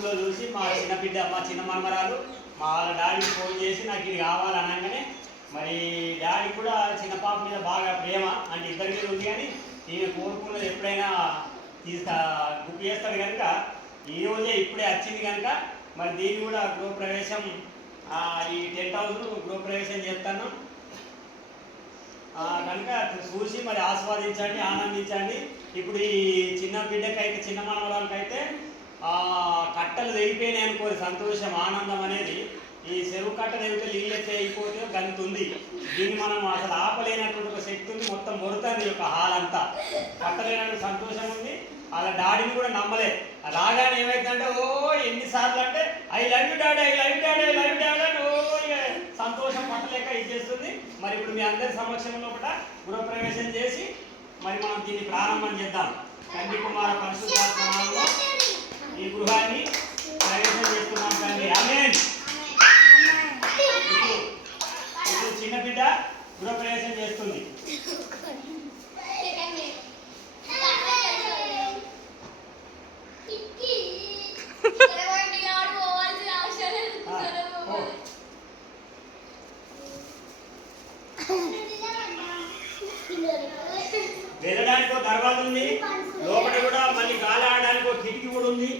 యూట్యూబ్లో చూసి మా చిన్న బిడ్డ మా చిన్న మనమరాలు మా వాళ్ళ డాడీకి ఫోన్ చేసి నాకు ఇది కావాలనగానే మరి డాడీ కూడా చిన్న పాప మీద బాగా ప్రేమ అంటే ఇద్దరి మీద ఉంది కానీ ఈయన కోరుకున్నది ఎప్పుడైనా బుక్ చేస్తాడు కనుక ఈరోజే ఇప్పుడే వచ్చింది కనుక మరి దీన్ని కూడా గృహప్రవేశం ఈ టెంట్ హౌస్ గృహప్రవేశం చేస్తాను కనుక చూసి మరి ఆస్వాదించండి ఆనందించండి. ఇప్పుడు ఈ చిన్న బిడ్డకైతే చిన్న మనవరాలకైతే కట్టలు తెగిపోయినాయి అనుకోని సంతోషం ఆనందం అనేది ఈ చెరువు కట్ట తెగితే నీళ్ళు ఎత్తే అయిపోతే గంత ఉంది. దీన్ని మనం అసలు ఆపలేనటువంటి ఒక శక్తి ఉంది, మొత్తం మొరుతుంది యొక్క హాల్ అంతా కట్టలేనటువంటి సంతోషం ఉంది. అలా డాడీని కూడా నమ్మలే. రాగానే ఏమైందంటే ఓ ఎన్నిసార్లు అంటే I love you daddy I love you daddy I love you daddy అని ఓ సంతోషం పట్టలేక ఇచ్చేస్తుంది. మరి ఇప్పుడు మీ అందరి సమక్షంలో కూడా గృహప్రవేశం చేసి మరి మనం దీన్ని ప్రారంభం చేద్దాం. తండ్రి కుమార పరిశుద్ధాత్మ నామములో ఈ గృహాన్ని ప్రవేశం చేస్తున్నాం తండ్రి. ఆమేన్. ఇప్పుడు చిన్న బిడ్డ గృహప్రవేశం చేస్తుంది. వెళ్ళడానికి ఒక దర్వాజా ఉంది, లోపల కూడా మళ్ళీ గాలి ఆడడానికి ఒక కిటికీ కూడా ఉంది.